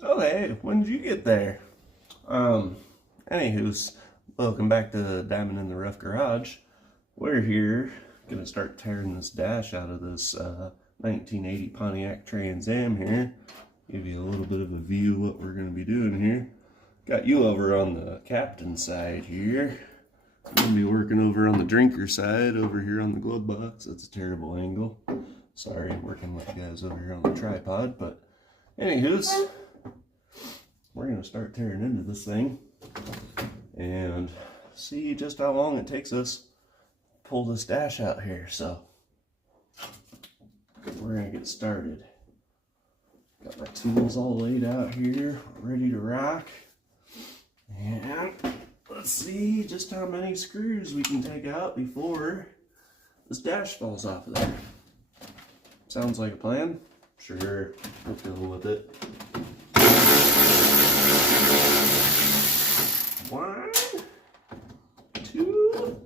Oh hey, when did you get there? Anywho's, welcome back to Diamond in the Rough Garage. We're here, gonna start tearing this dash out of this 1980 Pontiac Trans Am here. Give you a little bit of a view of what we're gonna be doing here. Got you over on the captain side here. I'm gonna be working over on the drinker side, over here on the glove box. That's a terrible angle. Sorry, working with the guys over here on the tripod, but anywho's, we're going to start tearing into this thing and see just how long it takes us to pull this dash out here. So we're going to get started. Got my tools all laid out here, ready to rock. And let's see just how many screws we can take out before this dash falls off of there. Sounds like a plan? Sure, we'll go with it. One, two,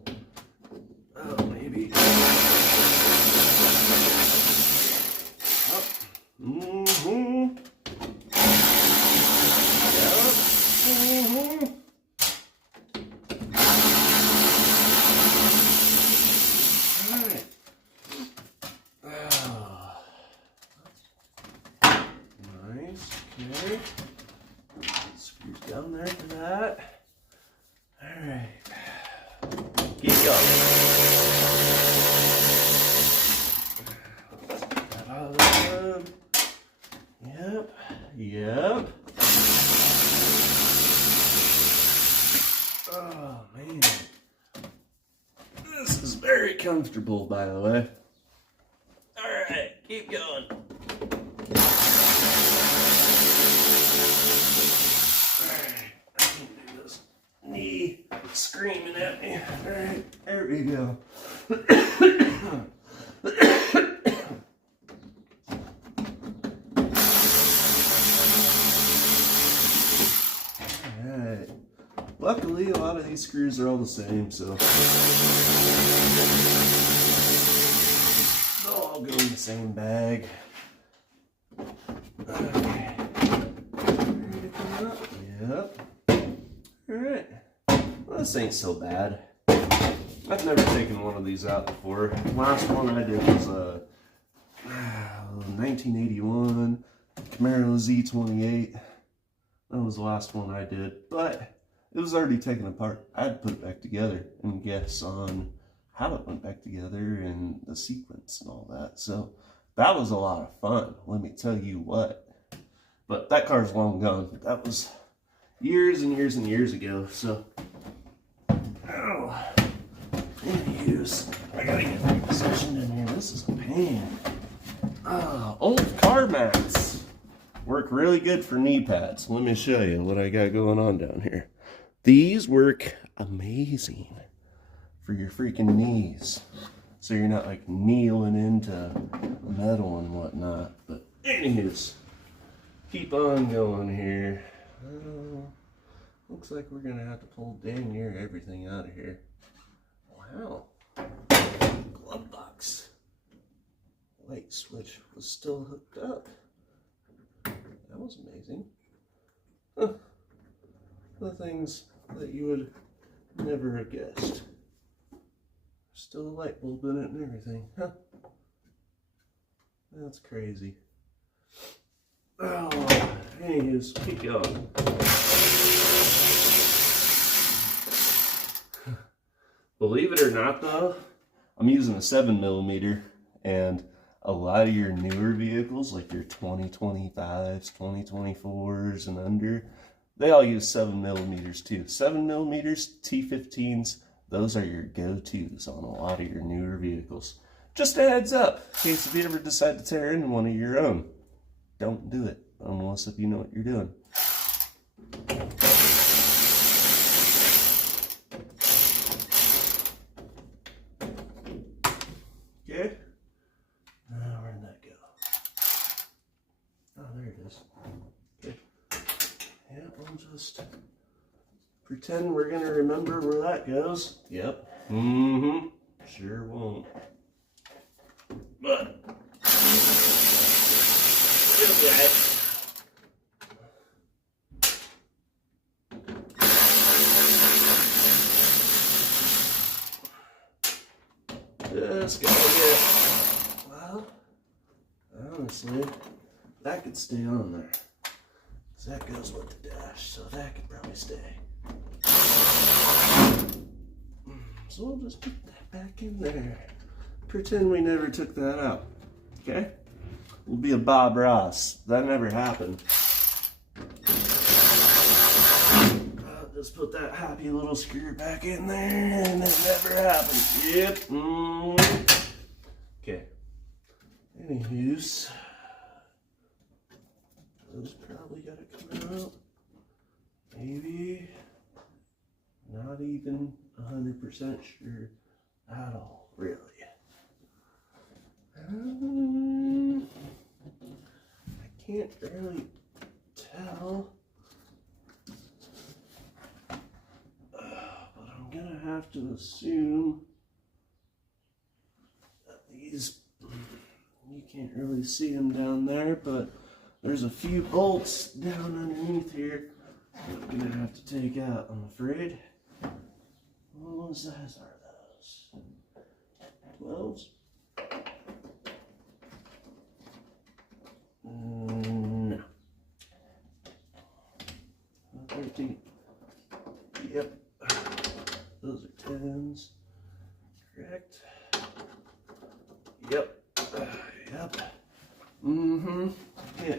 oh, maybe. Up. Mm-hmm. Yep. Mm-hmm. All right. Oh. Nice. Okay. Screws down there for that. Alright. Keep going. Get that out of the room. Yep. Yep. Oh man. This is very comfortable, by the way. Alright, keep going. Knee screaming at me. Alright, there we go. Alright. Luckily, a lot of these screws are all the same, so they'll all go in the same bag. Okay. Ready to come up? Yep. Alright, well, this ain't so bad. I've never taken one of these out before. The last one I did was a 1981 Camaro Z28. That was the last one I did, but it was already taken apart. I had to put it back together and guess on how it went back together and the sequence and all that. So that was a lot of fun, let me tell you what. But that car's long gone. That was years and years and years ago, so anyways, I gotta get repositioned in here. This is a pain. Old car mats work really good for knee pads. Let me show you what I got going on down here. These work amazing for your freaking knees, so you're not like kneeling into metal and whatnot. But anyways, keep on going here. Looks like we're gonna have to pull dang near everything out of here. Wow. Glove box. Light switch was still hooked up. That was amazing. Huh. The things that you would never have guessed. Still a light bulb in it and everything. Huh. That's crazy. Oh, anyways, keep going. Believe it or not though, I'm using a 7mm, and a lot of your newer vehicles, like your 2025s, 2024s and under, they all use 7mm too. 7mm, T15s, those are your go-tos on a lot of your newer vehicles. Just a heads up, in case if you ever decide to tear in one of your own. Don't do it, unless if you know what you're doing. Okay. Now, where'd that go? Oh, there it is. Okay. Yeah, we'll just pretend we're gonna remember where that goes. Yep. Mm-hmm. Sure won't. But Just gotta get, well, honestly, that could stay on there. So that goes with the dash, so that could probably stay. So we'll just put that back in there. Pretend we never took that out, okay? We'll be a Bob Ross. That never happened. I'll just put that happy little screw back in there, and that never happened. Yep. Okay. Anywho's, those probably gotta come out. Maybe not even 100% sure at all, really. I can't really tell, but I'm gonna have to assume that these, you can't really see them down there, but there's a few bolts down underneath here I'm gonna have to take out, I'm afraid. What size are those? 12s? No. 13. Yep. Those are 10s. Correct. Yep. Yep. Yeah.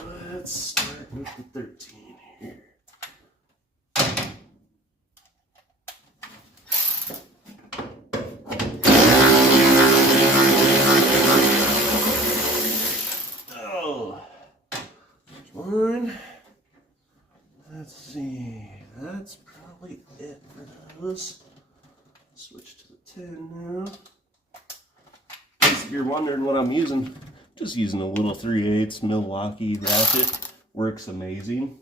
Let's start with the 13 here. Oh, there's one. Let's see. That's probably it for those. Switch to the 10 now. If you're wondering what I'm using, just using a little 3/8 Milwaukee ratchet. Works amazing.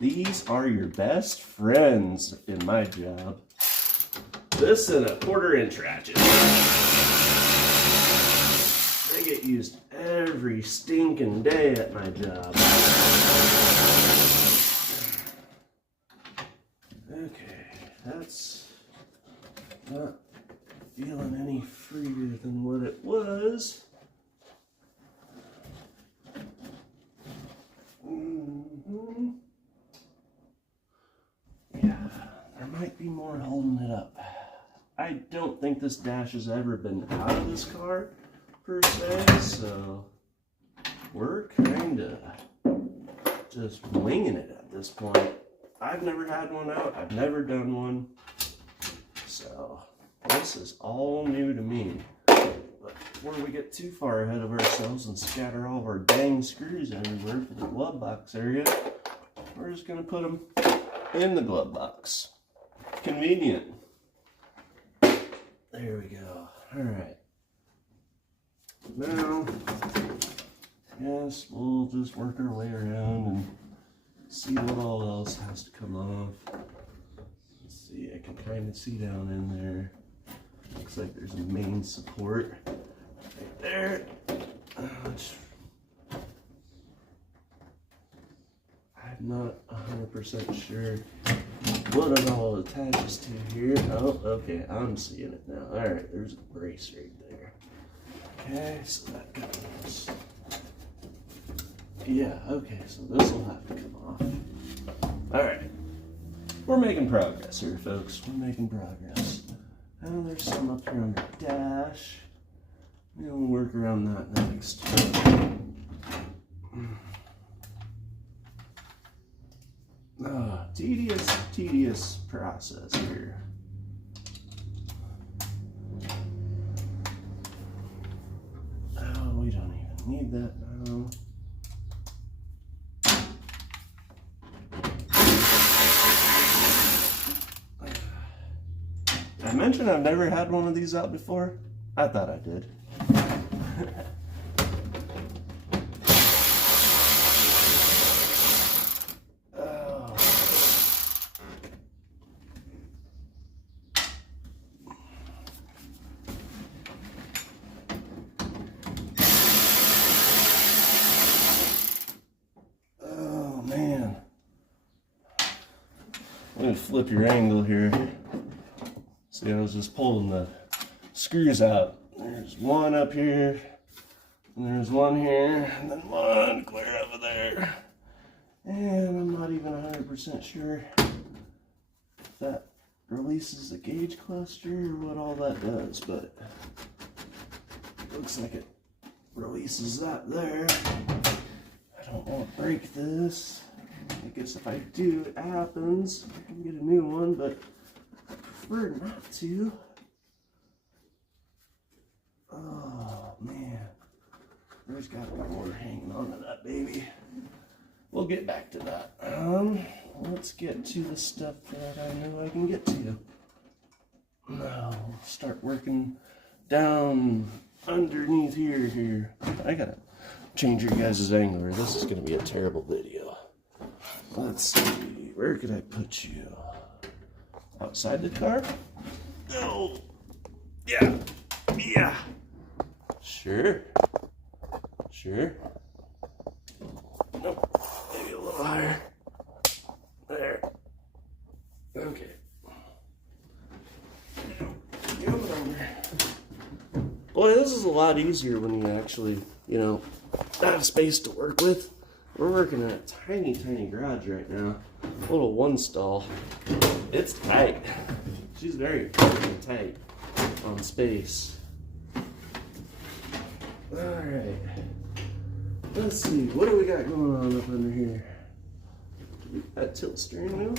These are your best friends in my job. This and a 1/4" ratchet. They get used every stinking day at my job. Okay, that's not feeling any freer than what it was. Yeah, there might be more holding it up. I don't think this dash has ever been out of this car, per se, so we're kinda just winging it at this point. I've never had one out, I've never done one, so this is all new to me. But before we get too far ahead of ourselves and scatter all of our dang screws everywhere for the glove box area, we're just gonna put them in the glove box. Convenient. There we go. All right. Now, yes, we'll just work our way around and see what all else has to come off. Let's see, I can kind of see down in there. Looks like there's a main support right there. I'm not 100% sure what it all attaches to here. Oh, okay, I'm seeing it now. All right, there's a brace right there. Okay, so that goes. Yeah, okay, so this will have to come off. All right, we're making progress here, folks. We're making progress. And there's some up here on the dash. We'll work around that next. Tedious process here. Oh, we don't even need that now. I mentioned I've never had one of these out before. I thought I did. I'm gonna flip your angle here. See, I was just pulling the screws out. There's one up here, and there's one here, and then one clear over there. And I'm not even 100% sure if that releases the gauge cluster or what all that does, but it looks like it releases that there. I don't want to break this. I guess if I do, it happens. I can get a new one, but I prefer not to. Oh man, there's got to be more hanging on to that baby. We'll get back to that. Let's get to the stuff that I know I can get to. Now, start working down underneath here. I gotta change your guys' angle, or this is gonna be a terrible video. Let's see, where could I put you? Outside the car? No. Yeah. Sure. Nope. Maybe a little higher. There. Okay. Boy, this is a lot easier when you actually, have space to work with. We're working in a tiny garage right now. A little one stall. It's tight. She's very tight on space. Alright. Let's see, what do we got going on up under here? A tilt steering wheel?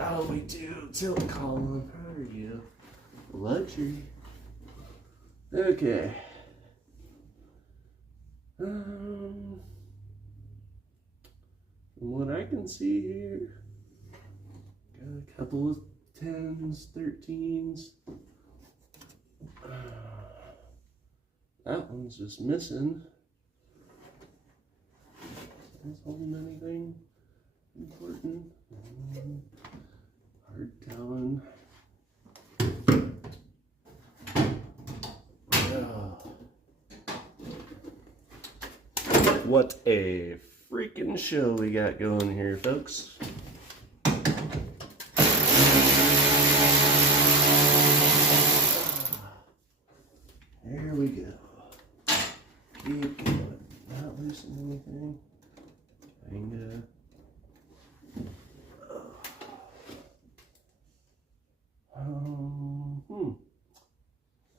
Oh, we do. Tilt column. How are you? Luxury. Okay. From what I can see here, got a couple of 10s, 13s. That one's just missing. Is this holding anything important? Hard telling. What a freaking show we got going here, folks. There we go. Keep going. Not loosening anything. Kinda.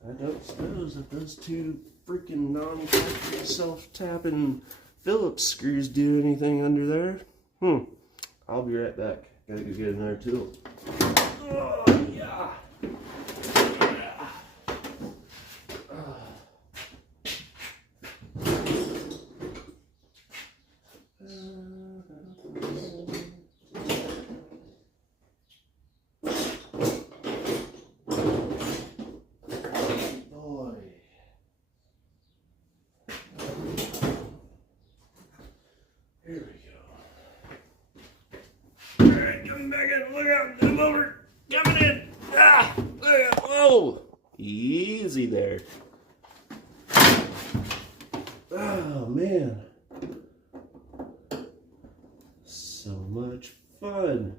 I don't suppose that those two freaking non-factory self-tapping Phillips screws do anything under there. I'll be right back. Gotta go get another tool. Oh, yeah. Here we go. Alright, coming back in. Look out. Move over. Coming in. Ah! Whoa! Easy there. Oh, man. So much fun.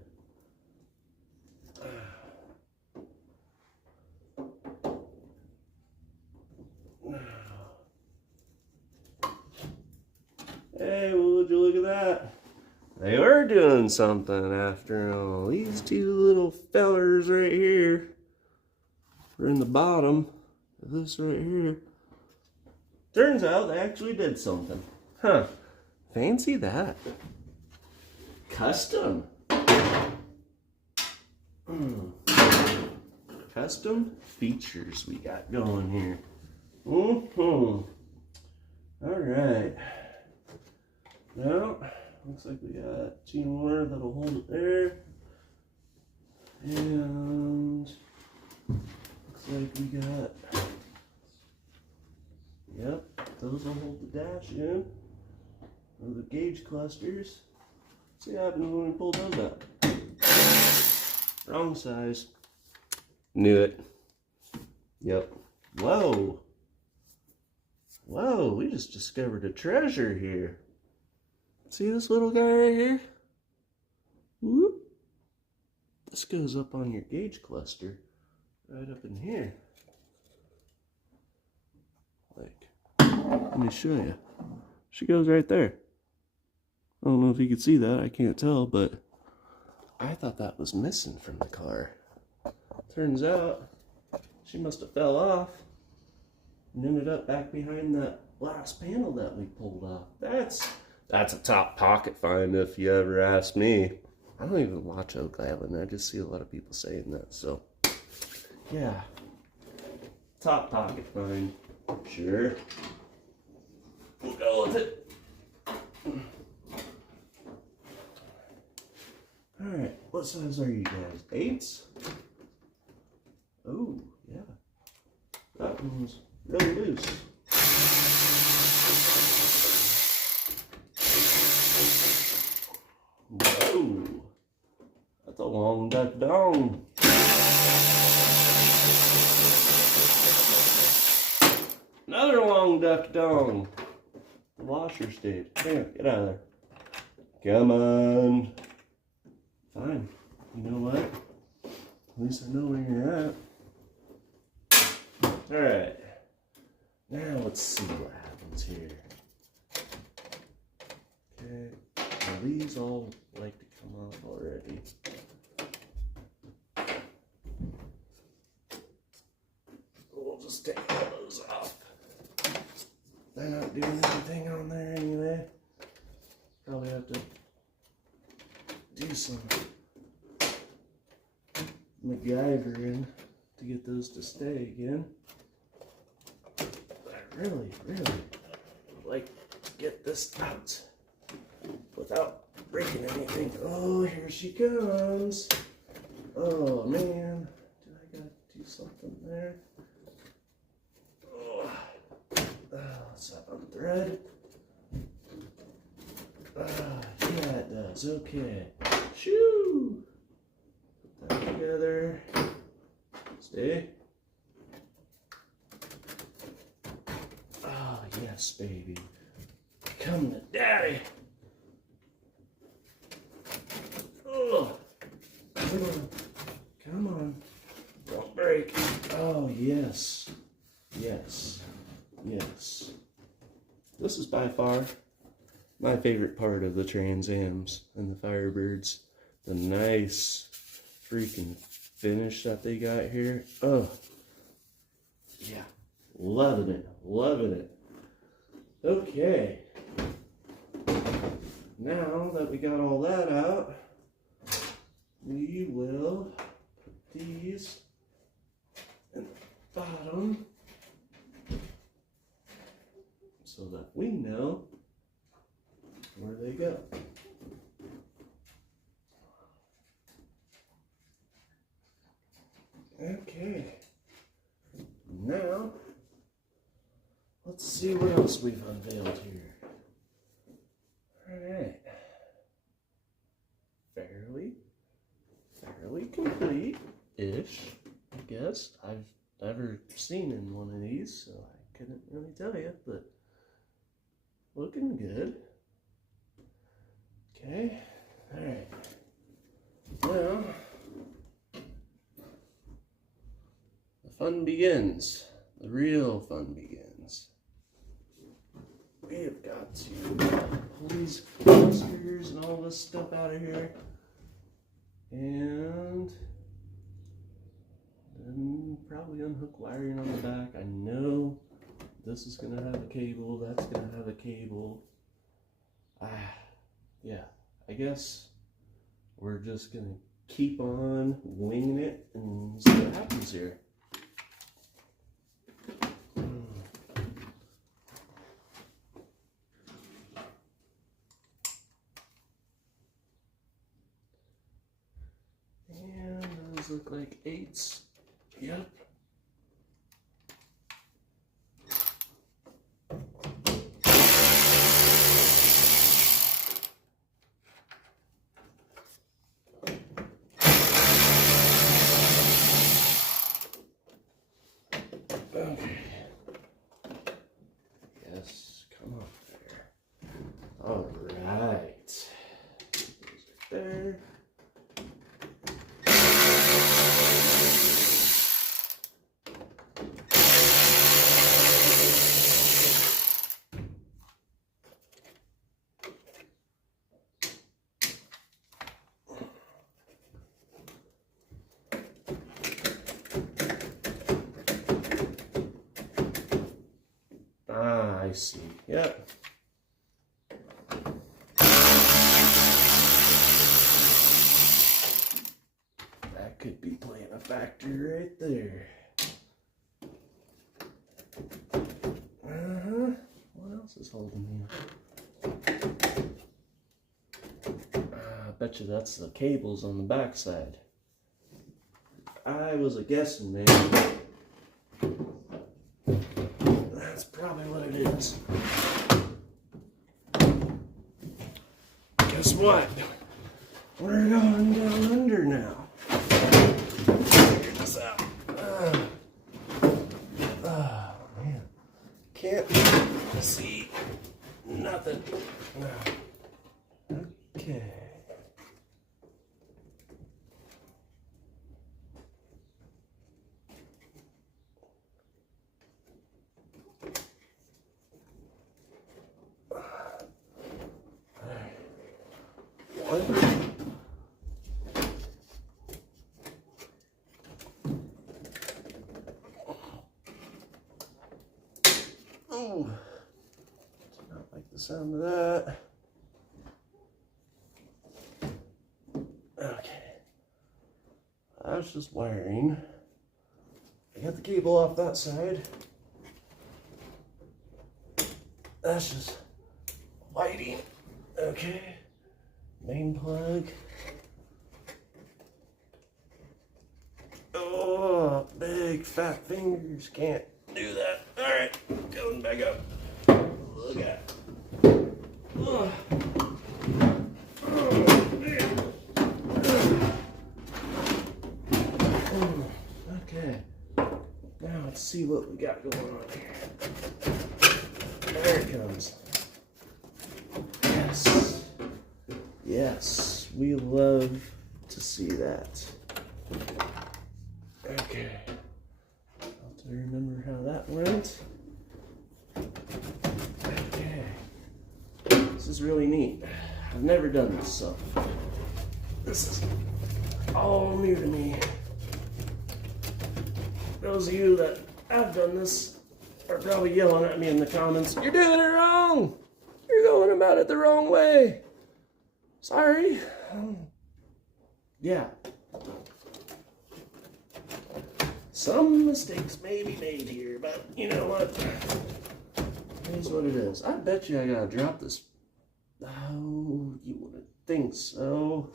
Hey, well, would you look at that? They were doing something after all. These two little fellers right here are in the bottom of this right here. Turns out they actually did something. Huh. Fancy that. Custom. Custom features we got going here. All right. Well, looks like we got two more that'll hold it there. And looks like we got, yep, those will hold the dash in. Or the gauge clusters. See what happens when we pull those out. Wrong size. Knew it. Yep. Whoa. Whoa, we just discovered a treasure here. See this little guy right here? Whoop. This goes up on your gauge cluster. Right up in here. Let me show you. She goes right there. I don't know if you can see that. I can't tell, but I thought that was missing from the car. Turns out she must have fell off and ended up back behind that last panel that we pulled off. That's a top pocket find if you ever ask me. I don't even watch Oak Island. I just see a lot of people saying that. So, yeah. Top pocket find. Sure. We'll go with it. Alright, what size are you guys? 8s? Oh, yeah. That one's really loose. Whoa. That's a long duck dong. Another long duck dong. The washer stage. Here, get out of there. Come on. Fine. You know what? At least I know where you're at. Alright. Now let's see what happens here. Okay. Now these all like to come off already. We'll just take all those off. They're not doing anything on there anyway. Probably have to do some MacGyvering to get those to stay again. But I really would like to get this out without breaking anything. Oh, here she comes. Oh man, did I gotta do something there? Oh, let's unthread. Yeah, it does. Okay. Shoo! Put that together. Stay. Oh, yes, baby. Come to daddy. Oh, come on. Come on. Don't break. Oh, yes. Yes. Yes. This is by far my favorite part of the Trans Ams and the Firebirds. The nice freaking finish that they got here. Oh, yeah. Loving it. Loving it. Okay. Now that we got all that out, we will put these in the bottom so that we know where they go. Okay. Now, let's see what else we've unveiled here. Alright. Fairly complete-ish, I guess. I've never seen in one of these, so I couldn't really tell you, but looking good. Okay, alright. Now, the fun begins. The real fun begins. We have got to pull these clusters and all this stuff out of here. And then probably unhook wiring on the back. I know this is going to have a cable, that's going to have a cable. Yeah, I guess we're just going to keep on winging it and see what happens here. And those look like 8s. Yep. Okay. Yes, come on there. All right. Those are there. I see. Yep. That could be playing a factor right there. What else is holding me? I bet you that's the cables on the backside. I was a guessing, man. That's probably what it is. Guess what? We're going down under now. Figure this out. Oh, man. Can't see nothing. Okay. Oh, do not like the sound of that. Okay, I was just wiring. I got the cable off that side. That's just lighting. Okay, main plug. Oh, big fat fingers can't do that. All right, going back up. Look at. Oh, man. Okay. Now let's see what we got going on here. There it comes. Yes. Yes, we love to see that. Okay. I'll have to remember how that went. Okay. This is really neat. I've never done this, so this is all new to me. Those of you that have done this are probably yelling at me in the comments, "You're doing it wrong! You're going about it the wrong way!" Sorry. Yeah. Some mistakes may be made here, but you know what? It is what it is. I bet you I gotta drop this. Oh, you wouldn't think so.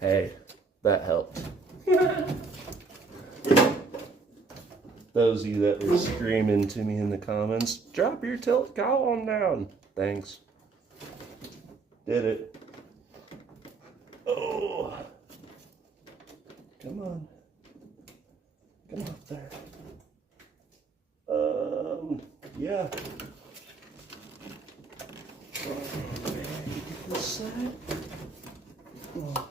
Hey, that helped. Those of you that were screaming to me in the comments, drop your tilt column down. Thanks. Did it. Oh. Come on. Come up there. Yeah. Get this side. Oh.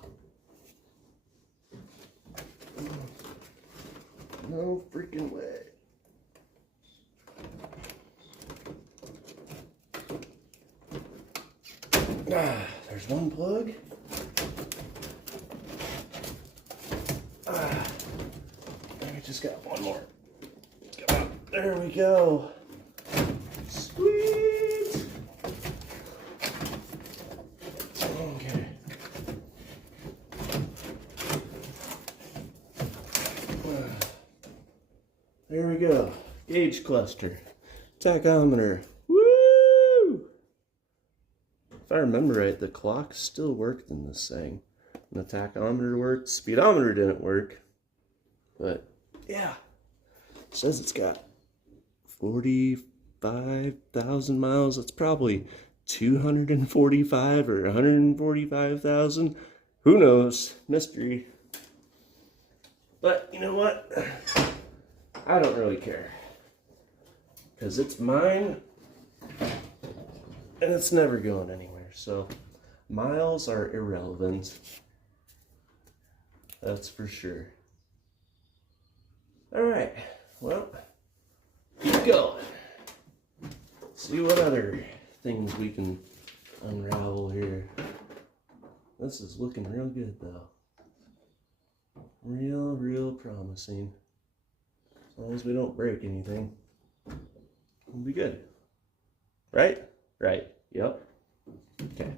No freaking way. There's one plug. I just got one more. Come on. There we go. Sweet. Okay. There we go. Gauge cluster. Tachometer. Woo! If I remember right, the clock still worked in this thing. And the tachometer worked. Speedometer didn't work. But, yeah. It says it's got 45,000 miles. That's probably 245 or 145,000. Who knows? Mystery. But, you know what? I don't really care, because it's mine and it's never going anywhere, so miles are irrelevant, that's for sure. Alright, well, keep going. See what other things we can unravel here. This is looking real good though. Real promising. As long as we don't break anything, we'll be good. Right? Right. Yep. Okay.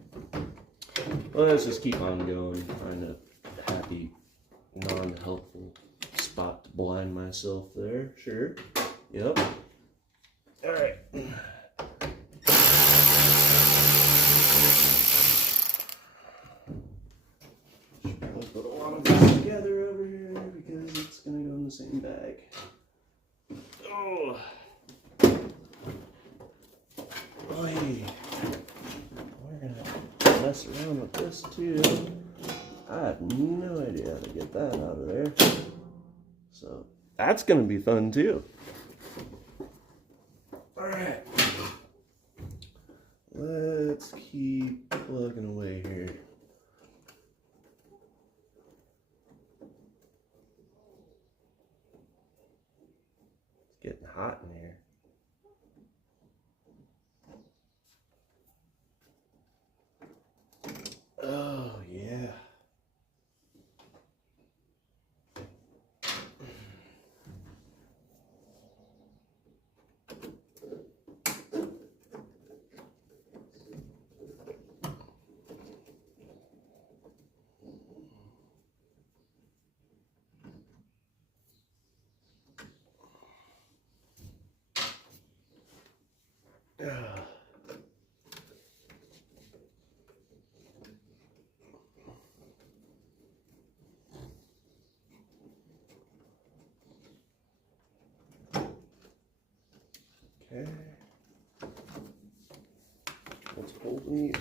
Well, let's just keep on going. Find a happy, non-helpful spot to blind myself there. Sure. Yep. All right. Should probably put a lot of this together over here because it's gonna go in the same bag. Oh. Boy. We're gonna mess around with this too. I have no idea how to get that out of there. So that's gonna be fun too. Alright. Let's keep plugging away here. It's getting hot in here. Oh, yeah. Okay. What's holding you?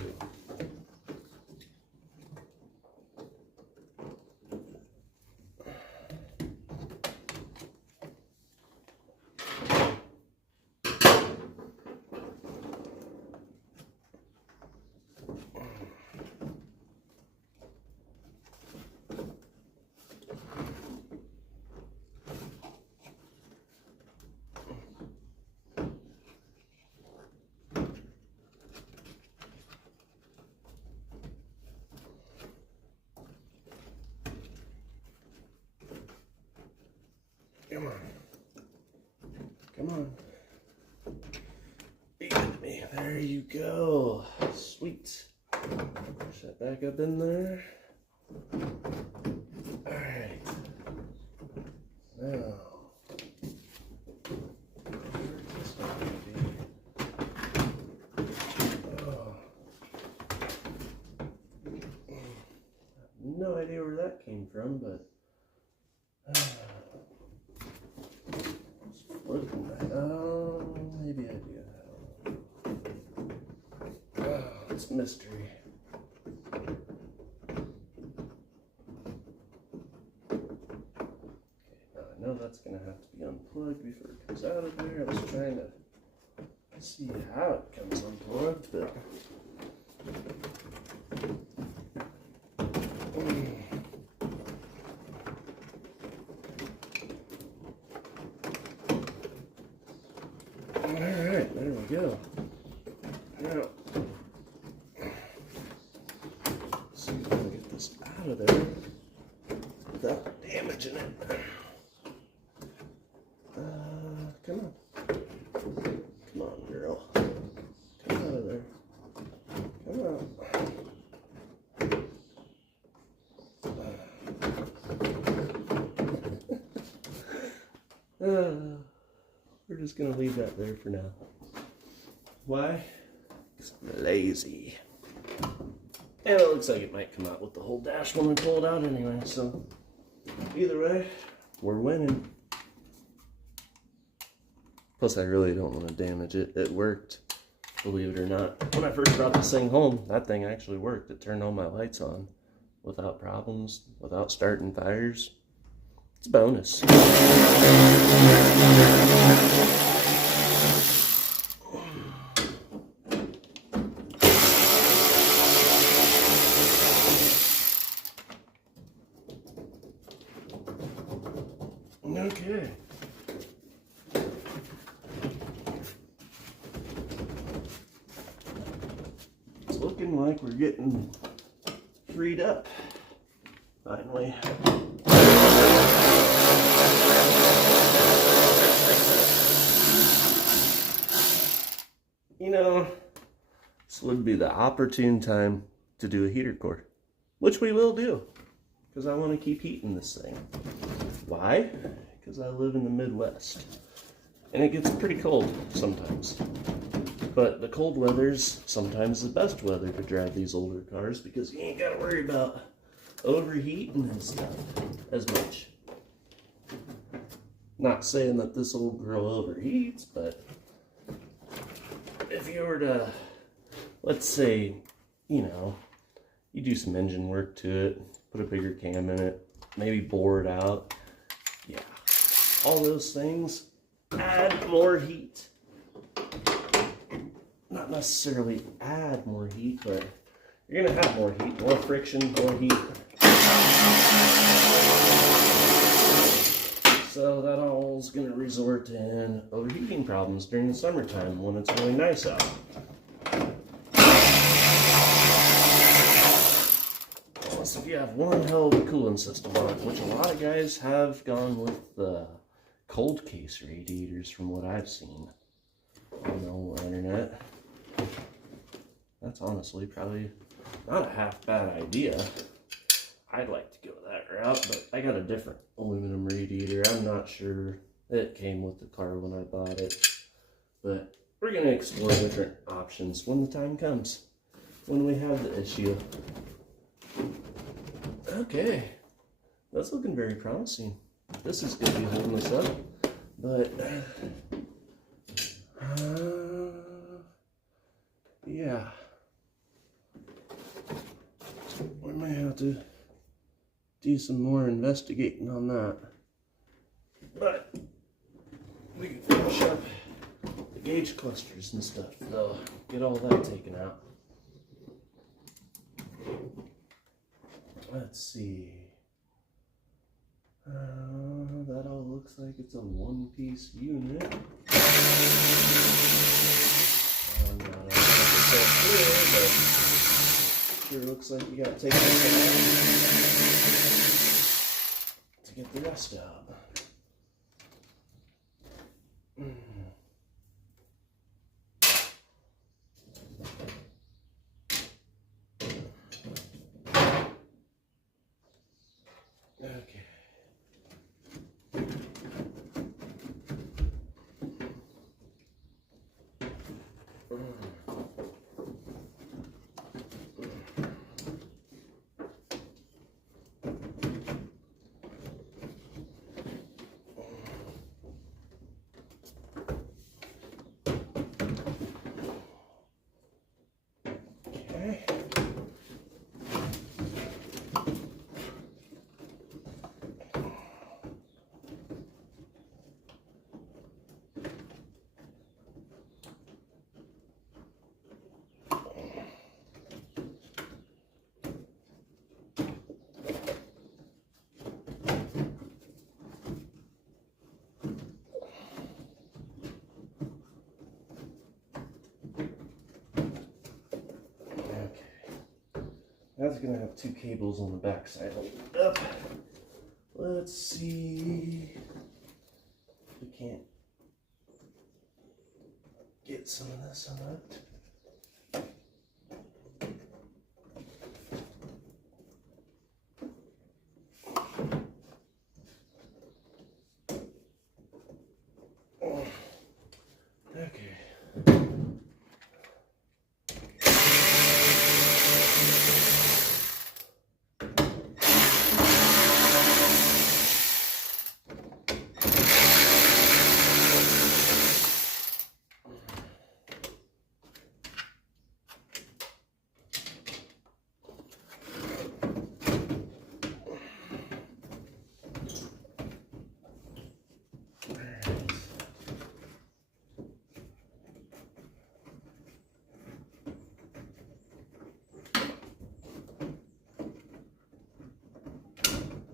Come on. Come on. Be good to me. There you go. Sweet. Push that back up in there. Alright. Now. Where's this one gonna be? Oh. No idea where that came from, but oh, maybe I do. Oh, it's a mystery. Okay, now I know that's gonna have to be unplugged before it comes out of there. I was trying to see how it comes unplugged, but alright, there we go. Now, let's see if I can get this out of there without damaging it. Come on. Come on, girl. Come out of there. Come on. We're just gonna leave that there for now. Why? Because I'm lazy. And it looks like it might come out with the whole dash when we pull it out anyway, so either way, we're winning. Plus, I really don't want to damage it. It worked, believe it or not. When I first brought this thing home, that thing actually worked. It turned all my lights on without problems, without starting fires. It's a bonus. Okay. looking like we're getting freed up. Finally. You know, this would be the opportune time to do a heater core, which we will do, because I want to keep heating this thing. Why? Because I live in the Midwest, and it gets pretty cold sometimes. But the cold weather's sometimes the best weather to drive these older cars, because you ain't got to worry about overheating and stuff as much. Not saying that this old girl overheats, but if you were to, let's say, you know, you do some engine work to it, put a bigger cam in it, maybe bore it out, yeah, all those things add more heat. Not necessarily add more heat, but you're gonna have more heat, more friction, more heat. So that all is gonna resort in overheating problems during the summertime when it's really nice out. Unless if you have one hell of a cooling system on it, which a lot of guys have gone with the cold case radiators from what I've seen on the old internet. That's honestly probably not a half bad idea. I'd like to go that route, but I got a different aluminum radiator. I'm not sure it came with the car when I bought it, but we're going to explore different options when the time comes, when we have the issue. Okay, that's looking very promising. This is going to be holding us up, but yeah, we may have to do some more investigating on that. But we can finish up the gauge clusters and stuff, though. Get all that taken out. Let's see. That all looks like it's a one-piece unit. I'm not 100% sure, but sure looks like you gotta take it out to get the rest out. Okay. That's gonna have two cables on the back side. Up. Let's see if we can't get some of this unhooked. Okay.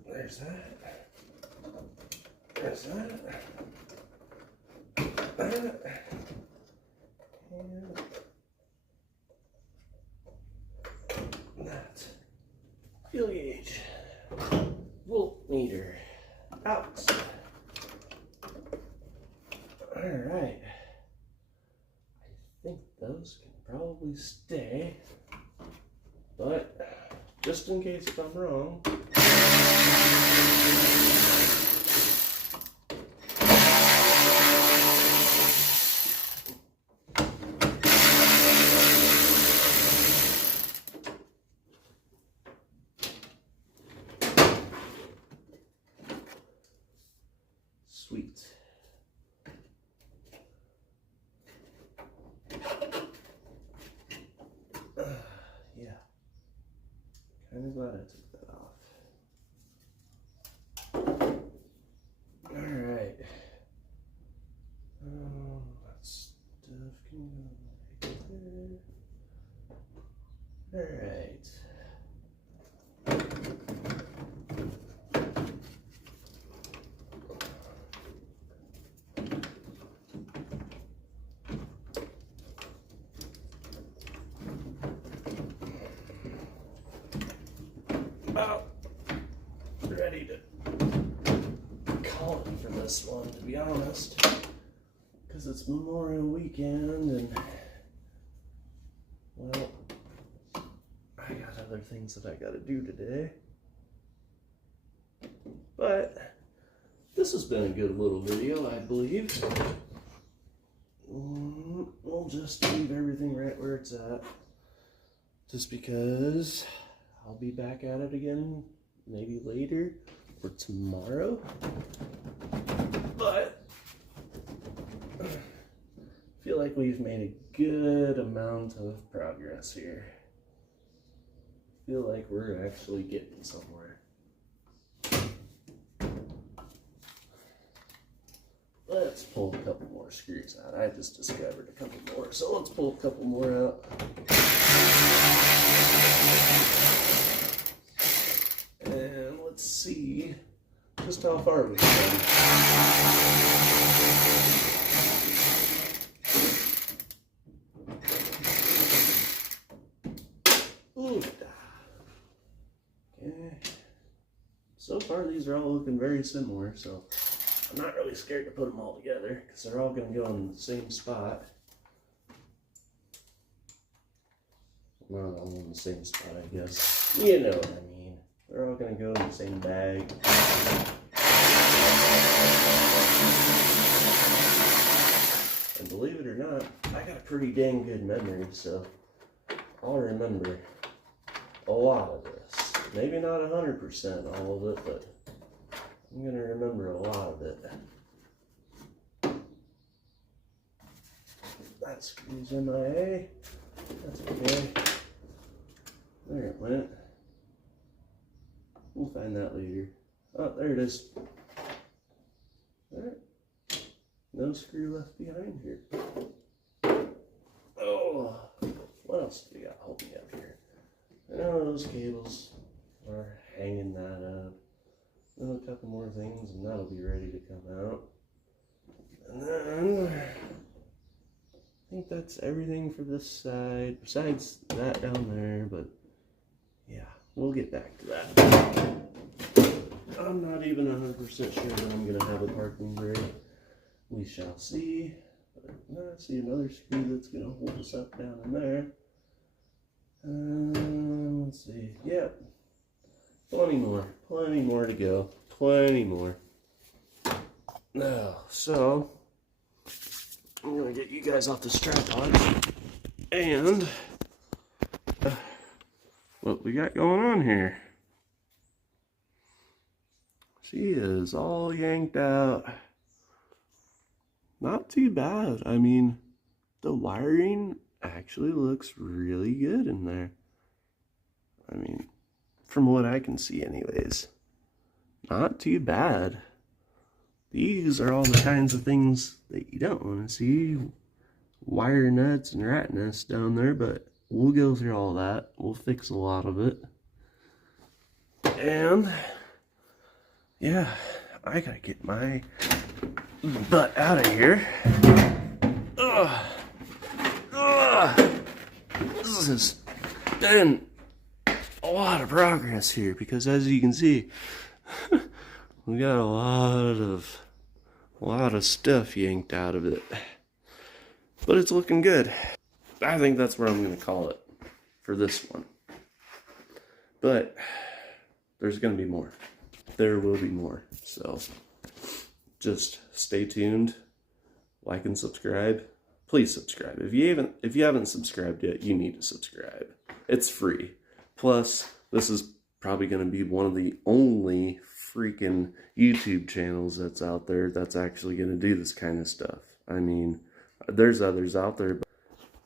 There's that. There's that. That. And Fuel gauge. Voltmeter. Out. Alright. I think those can probably stay. But just in case if I'm wrong. Sweet. Yeah. Kind of glad I took that off. Alright. That stuff can go right there. Alright. About ready to call it for this one, to be honest, because it's Memorial Weekend and, well, I got other things that I gotta do today. But this has been a good little video, I believe. We'll just leave everything right where it's at, just because I'll be back at it again, maybe later or tomorrow. But I feel like we've made a good amount of progress here. I feel like we're actually getting somewhere. Let's pull a couple more screws out. I just discovered a couple more, so let's pull a couple more out. And let's see just how far we've come. Ooh. Okay. So far these are all looking very similar, so I'm not really scared to put them all together because they're all going to go in the same spot. Not all in the same spot, I guess. You know what I mean. They're all going to go in the same bag. And believe it or not, I got a pretty dang good memory, so I'll remember a lot of this. Maybe not 100% all of it, but I'm going to remember a lot of it. That screws MIA. That's okay. There it went. We'll find that later. Oh, there it is. Alright. No screw left behind here. Oh, what else do we got holding up here? I know those cables are hanging that up. A couple more things and that'll be ready to come out. And then I think that's everything for this side, besides that down there, but yeah, we'll get back to that. I'm not even 100% sure that I'm going to have a parking brake. We shall see. But I see another screw that's going to hold us up down in there. Let's see. Yep. Plenty more to go. Plenty more. Now, so I'm gonna get you guys off the tripod and what we got going on here. She is all yanked out. Not too bad. I mean, the wiring actually looks really good in there. I mean, from what I can see anyways. Not too bad. These are all the kinds of things that you don't want to see. Wire nuts and rat nests down there, but we'll go through all that. We'll fix a lot of it. And yeah, I gotta get my butt out of here. Ugh. Ugh. This has been a lot of progress here, because as you can see, we got a lot of stuff yanked out of it. But it's looking good. I think that's where I'm going to call it for this one. But there's going to be more. There will be more. So just stay tuned. Like and subscribe. Please subscribe. If you haven't subscribed yet, you need to subscribe. It's free. Plus, this is probably going to be one of the only freaking YouTube channels that's out there that's actually going to do this kind of stuff. I mean, there's others out there, but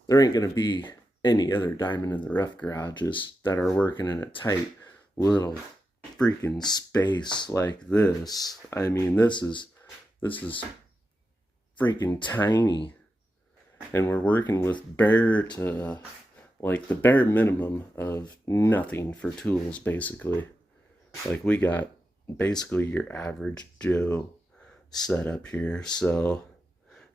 there ain't going to be any other diamond in the rough garages that are working in a tight little freaking space like this. I mean, this is freaking tiny, and we're working with the bare minimum of nothing for tools, basically. Like, we got basically your average Joe setup here. So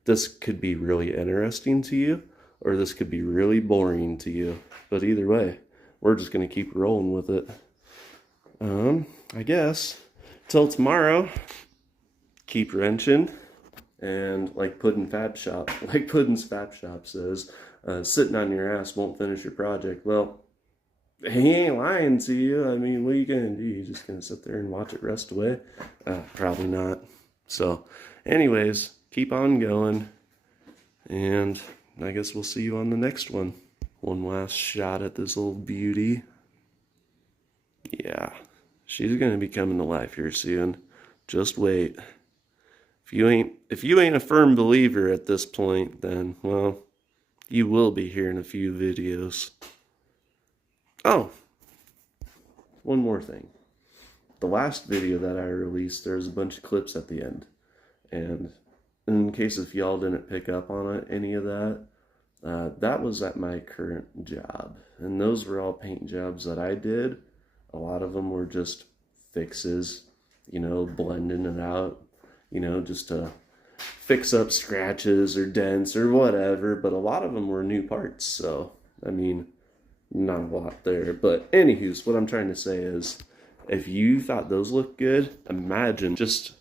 this could be really interesting to you, or this could be really boring to you. But either way, we're just going to keep rolling with it. I guess till tomorrow, keep wrenching. And like Puddin's Fab Shop says, sitting on your ass won't finish your project. Well, he ain't lying to you. I mean, what are you going to do? You just going to sit there and watch it rust away? Probably not. So, anyways, keep on going. And I guess we'll see you on the next one. One last shot at this old beauty. Yeah, she's going to be coming to life here soon. Just wait. If you ain't a firm believer at this point, then, well, you will be here in a few videos. Oh, one more thing. The last video that I released, there's a bunch of clips at the end. And in case if y'all didn't pick up on it, any of that, that was at my current job. And those were all paint jobs that I did. A lot of them were just fixes, blending it out. Just to fix up scratches or dents or whatever, but a lot of them were new parts, so, I mean, not a lot there. But anywho's, what I'm trying to say is, if you thought those looked good, imagine, just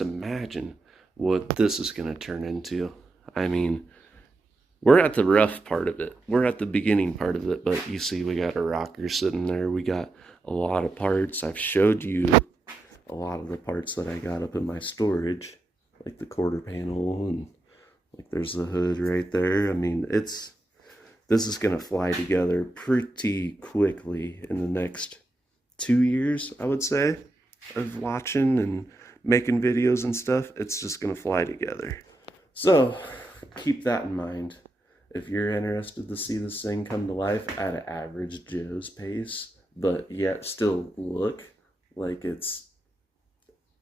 imagine what this is going to turn into. I mean, we're at the rough part of it. We're at the beginning part of it, but you see we got a rocker sitting there. We got a lot of parts. I've showed you a lot of the parts that I got up in my storage, like the quarter panel, and like there's the hood right there. I mean, this is going to fly together pretty quickly in the next 2 years, I would say, of watching and making videos and stuff. It's just going to fly together. So keep that in mind. If you're interested to see this thing come to life at an average Joe's pace, but yet still look like it's,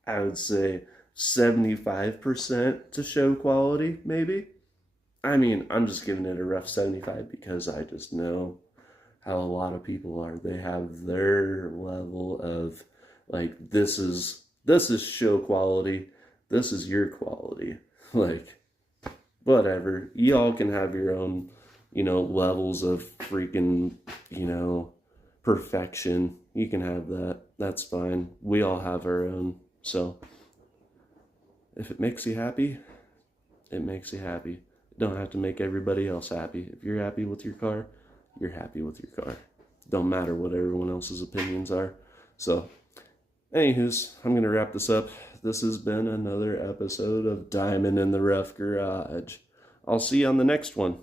I would say, 75% to show quality, maybe. I mean, I'm just giving it a rough 75 because I just know how a lot of people are. They have their level of, like, this is show quality, this is your quality. Like, whatever. Y'all can have your own, levels of freaking, perfection. You can have that. That's fine. We all have our own. So, if it makes you happy, it makes you happy. You don't have to make everybody else happy. If you're happy with your car, you're happy with your car. Don't matter what everyone else's opinions are. So, anywho's, I'm going to wrap this up. This has been another episode of Diamond in the Rough Garage. I'll see you on the next one.